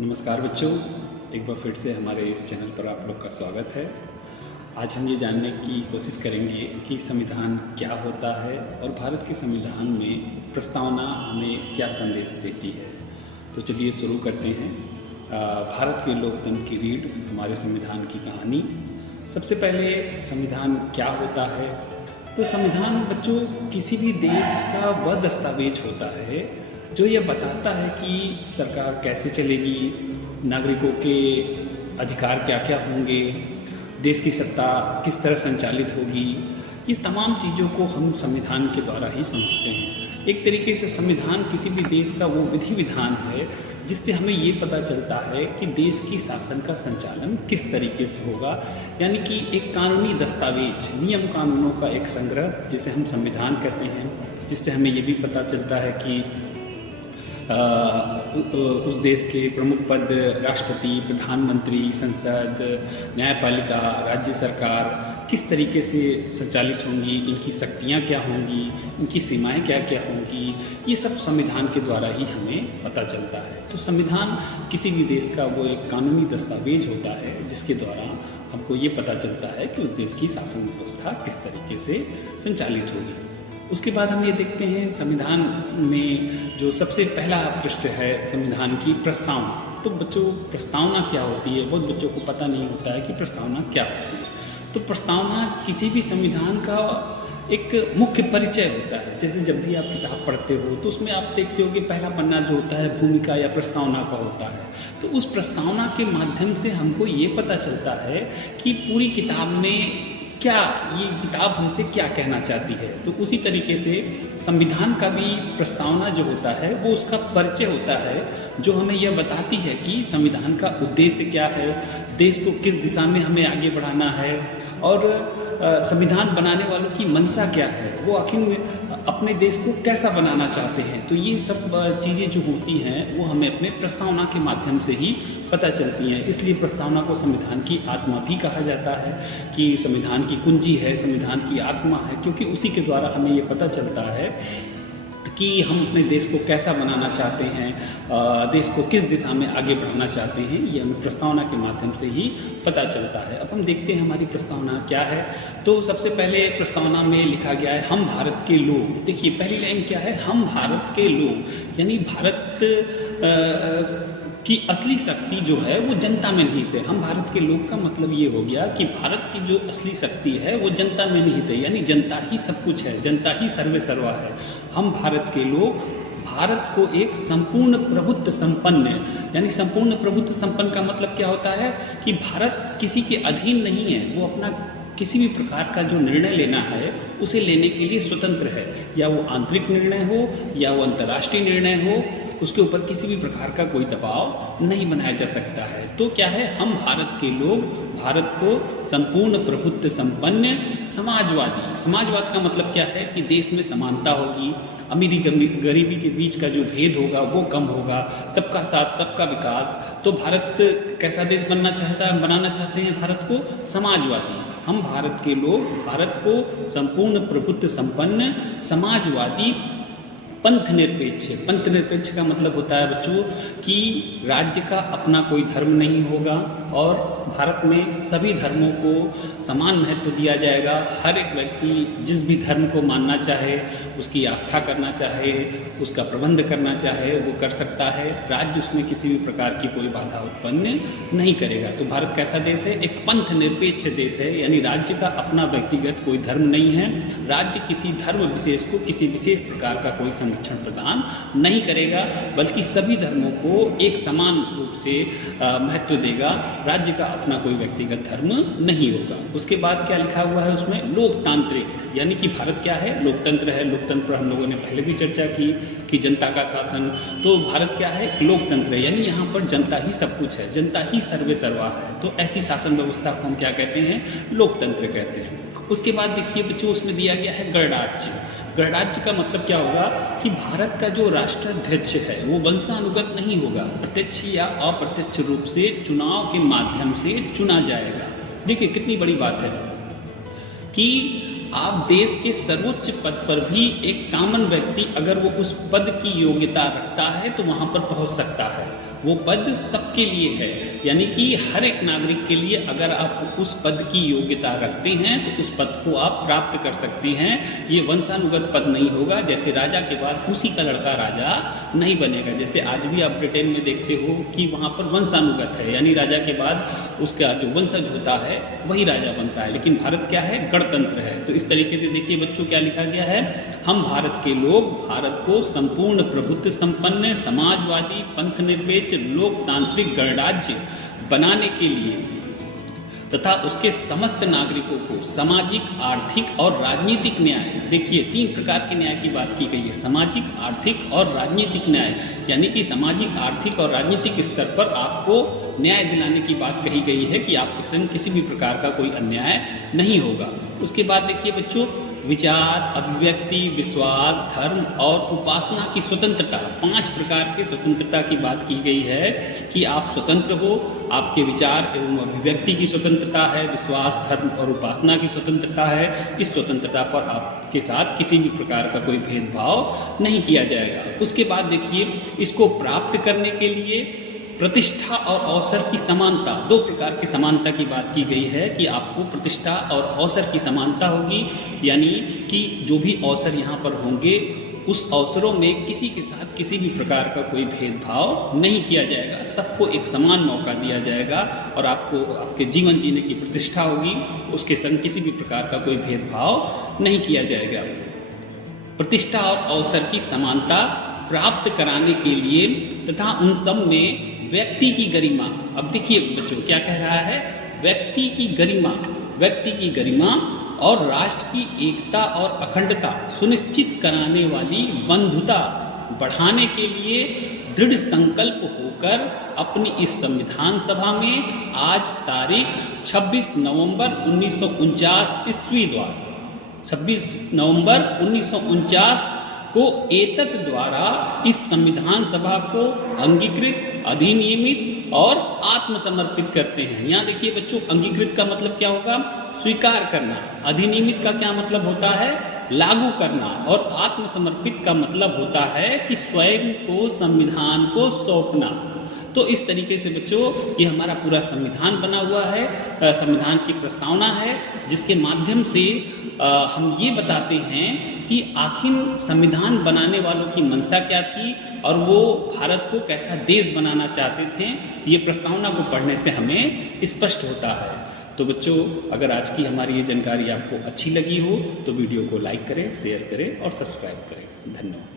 नमस्कार बच्चों, एक बार फिर से हमारे इस चैनल पर आप लोग का स्वागत है। आज हम ये जानने की कोशिश करेंगे कि संविधान क्या होता है और भारत के संविधान में प्रस्तावना हमें क्या संदेश देती है। तो चलिए शुरू करते हैं। भारत के लोकतंत्र की रीढ़, हमारे संविधान की कहानी। सबसे पहले संविधान क्या होता है? तो संविधान बच्चों किसी भी देश का वह दस्तावेज होता है जो ये बताता है कि सरकार कैसे चलेगी, नागरिकों के अधिकार क्या क्या होंगे, देश की सत्ता किस तरह संचालित होगी। ये तमाम चीज़ों को हम संविधान के द्वारा ही समझते हैं। एक तरीके से संविधान किसी भी देश का वो विधि विधान है जिससे हमें ये पता चलता है कि देश की शासन का संचालन किस तरीके से होगा। यानी कि एक कानूनी दस्तावेज, नियम कानूनों का एक संग्रह जिसे हम संविधान कहते हैं, जिससे हमें ये भी पता चलता है कि उस देश के प्रमुख पद राष्ट्रपति, प्रधानमंत्री, संसद, न्यायपालिका, राज्य सरकार किस तरीके से संचालित होंगी, इनकी शक्तियाँ क्या होंगी, इनकी सीमाएं क्या क्या होंगी, ये सब संविधान के द्वारा ही हमें पता चलता है। तो संविधान किसी भी देश का वो एक कानूनी दस्तावेज होता है जिसके द्वारा हमको ये पता चलता है कि उस देश की शासन व्यवस्था किस तरीके से संचालित होगी। उसके बाद हम ये देखते हैं संविधान में जो सबसे पहला पृष्ठ है संविधान की प्रस्तावना। तो बच्चों, प्रस्तावना क्या होती है? बहुत बच्चों को पता नहीं होता है कि प्रस्तावना क्या होती है। तो प्रस्तावना किसी भी संविधान का एक मुख्य परिचय होता है। जैसे जब भी आप किताब पढ़ते हो तो उसमें आप देखते हो कि पहला पन्ना जो होता है भूमिका या प्रस्तावना का होता है। तो उस प्रस्तावना के माध्यम से हमको ये पता चलता है कि पूरी किताब में क्या, ये किताब हमसे क्या कहना चाहती है। तो उसी तरीके से संविधान का भी प्रस्तावना जो होता है वो उसका परिचय होता है जो हमें यह बताती है कि संविधान का उद्देश्य क्या है, देश को किस दिशा में हमें आगे बढ़ाना है और संविधान बनाने वालों की मंशा क्या है, वो आखिर अपने देश को कैसा बनाना चाहते हैं। तो ये सब चीज़ें जो होती हैं वो हमें अपने प्रस्तावना के माध्यम से ही पता चलती हैं। इसलिए प्रस्तावना को संविधान की आत्मा भी कहा जाता है कि संविधान की कुंजी है, संविधान की आत्मा है, क्योंकि उसी के द्वारा हमें ये पता चलता है कि हम अपने देश को कैसा बनाना चाहते हैं, देश को किस दिशा में आगे बढ़ाना चाहते हैं। ये हमें प्रस्तावना के माध्यम से ही पता चलता है। अब हम देखते हैं हमारी प्रस्तावना क्या है। तो सबसे पहले प्रस्तावना में लिखा गया है हम भारत के लोग। देखिए पहली लाइन क्या है, हम भारत के लोग, यानी भारत की असली शक्ति जो है वो जनता में निहित है। हम भारत के लोग का मतलब ये हो गया कि भारत की जो असली शक्ति है वो जनता में निहित है, यानी जनता ही सब कुछ है, जनता ही सर्वे सर्वा है। हम भारत के लोग भारत को एक संपूर्ण प्रभुत्व संपन्न, यानी संपूर्ण प्रभुत्व संपन्न का मतलब क्या होता है कि भारत किसी के अधीन नहीं है। वो अपना किसी भी प्रकार का जो निर्णय लेना है उसे लेने के लिए स्वतंत्र है, या वो आंतरिक निर्णय हो या वो अंतर्राष्ट्रीय निर्णय हो, उसके ऊपर किसी भी प्रकार का कोई दबाव नहीं बनाया जा सकता है। तो क्या है, हम भारत के लोग भारत को संपूर्ण प्रभुत्व संपन्न समाजवादी, समाजवाद का मतलब क्या है कि देश में समानता होगी, अमीरी गरीबी के बीच का जो भेद होगा वो कम होगा, सबका साथ सबका विकास। तो भारत कैसा देश बनाना चाहते हैं भारत को? समाजवादी। हम भारत के लोग भारत को संपूर्ण प्रभुत्व संपन्न समाजवादी पंथ निरपेक्ष। पंथ निरपेक्ष का मतलब होता है बच्चों कि राज्य का अपना कोई धर्म नहीं होगा और भारत में सभी धर्मों को समान महत्व दिया जाएगा। हर एक व्यक्ति जिस भी धर्म को मानना चाहे, उसकी आस्था करना चाहे, उसका प्रबंध करना चाहे वो कर सकता है। राज्य उसमें किसी भी प्रकार की कोई बाधा उत्पन्न नहीं करेगा। तो भारत कैसा देश है? एक पंथ निरपेक्ष देश है, यानी राज्य का अपना व्यक्तिगत कोई धर्म नहीं है। राज्य किसी धर्म विशेष को किसी विशेष प्रकार का कोई संरक्षण प्रदान नहीं करेगा, बल्कि सभी धर्मों को एक समान रूप से महत्व देगा। राज्य का अपना कोई व्यक्तिगत धर्म नहीं होगा। उसके बाद क्या लिखा हुआ है उसमें? लोकतांत्रिक, यानी कि भारत क्या है? लोकतंत्र है। लोकतंत्र पर हम लोगों ने पहले भी चर्चा की कि जनता का शासन। तो भारत क्या है? लोकतंत्र है, यानी यहाँ पर जनता ही सब कुछ है, जनता ही सर्वे सर्वा है। तो ऐसी शासन व्यवस्था को हम क्या कहते हैं? लोकतंत्र कहते हैं। उसके बाद देखिए बच्चों, उसमें दिया गया है गणराज्य। गणराज्य का मतलब क्या होगा कि भारत का जो राष्ट्राध्यक्ष है वो वंशानुगत नहीं होगा, प्रत्यक्ष या अप्रत्यक्ष रूप से चुनाव के माध्यम से चुना जाएगा। देखिए कितनी बड़ी बात है कि आप देश के सर्वोच्च पद पर भी एक कॉमन व्यक्ति अगर वो उस पद की योग्यता रखता है तो वहाँ पर पहुँच सकता है। वो पद सबके लिए है, यानी कि हर एक नागरिक के लिए अगर आप उस पद की योग्यता रखते हैं तो उस पद को आप प्राप्त कर सकते हैं। ये वंशानुगत पद नहीं होगा, जैसे राजा के बाद उसी का लड़का राजा नहीं बनेगा। जैसे आज भी आप ब्रिटेन में देखते हो कि वहाँ पर वंशानुगत है, यानी राजा के बाद उसका जो वंशज होता है वही राजा बनता है। लेकिन भारत क्या है, गणतंत्र है। तो इस तरीके से देखिए बच्चों क्या लिखा गया है, हम भारत के लोग भारत को संपूर्ण प्रभुत्व संपन्न समाजवादी पंथ निरपेक्ष लोकतांत्रिक गणराज्य बनाने के लिए तथा उसके समस्त नागरिकों को सामाजिक, आर्थिक और राजनीतिक न्याय, देखिए 3 प्रकार के न्याय की बात की गई है, सामाजिक, आर्थिक और राजनीतिक न्याय, यानी कि सामाजिक, आर्थिक और राजनीतिक स्तर पर आपको न्याय दिलाने की बात कही गई है कि आपके संग किसी भी प्रकार का कोई अन्याय नहीं होगा। उसके बाद देखिए बच्चों, विचार, अभिव्यक्ति, विश्वास, धर्म और उपासना की स्वतंत्रता, 5 प्रकार के स्वतंत्रता की बात की गई है कि आप स्वतंत्र हो, आपके विचार एवं अभिव्यक्ति की स्वतंत्रता है, विश्वास, धर्म और उपासना की स्वतंत्रता है। इस स्वतंत्रता पर आपके साथ किसी भी प्रकार का कोई भेदभाव नहीं किया जाएगा। उसके बाद देखिए, इसको प्राप्त करने के लिए प्रतिष्ठा और अवसर की समानता, 2 प्रकार की समानता की बात की गई है कि आपको प्रतिष्ठा और अवसर की समानता होगी, यानी कि जो भी अवसर यहाँ पर होंगे उस अवसरों में किसी के साथ किसी भी प्रकार का कोई भेदभाव नहीं किया जाएगा, सबको एक समान मौका दिया जाएगा और आपको आपके जीवन जीने की प्रतिष्ठा होगी, उसके संग किसी भी प्रकार का कोई भेदभाव नहीं किया जाएगा। प्रतिष्ठा और अवसर की समानता प्राप्त कराने के लिए तथा उन सब में व्यक्ति की गरिमा, अब देखिए बच्चों क्या कह रहा है, व्यक्ति की गरिमा और राष्ट्र की एकता और अखंडता सुनिश्चित कराने वाली बंधुता बढ़ाने के लिए दृढ़ संकल्प होकर अपनी इस संविधान सभा में आज तारीख 26 नवंबर 1949 ईस्वी द्वारा 26 नवंबर 1949 को एतत् द्वारा इस संविधान सभा को अंगीकृत, अधिनियमित और आत्मसमर्पित करते हैं। यहाँ देखिए बच्चों, अंगीकृत का मतलब क्या होगा, स्वीकार करना, अधिनियमित का क्या मतलब होता है, लागू करना, और आत्मसमर्पित का मतलब होता है कि स्वयं को संविधान को सौंपना। तो इस तरीके से बच्चों ये हमारा पूरा संविधान बना हुआ है, संविधान की प्रस्तावना है जिसके माध्यम से हम ये बताते हैं कि आखिर संविधान बनाने वालों की मंशा क्या थी और वो भारत को कैसा देश बनाना चाहते थे। ये प्रस्तावना को पढ़ने से हमें स्पष्ट होता है। तो बच्चों, अगर आज की हमारी ये जानकारी आपको अच्छी लगी हो तो वीडियो को लाइक करें, शेयर करें और सब्सक्राइब करें। धन्यवाद।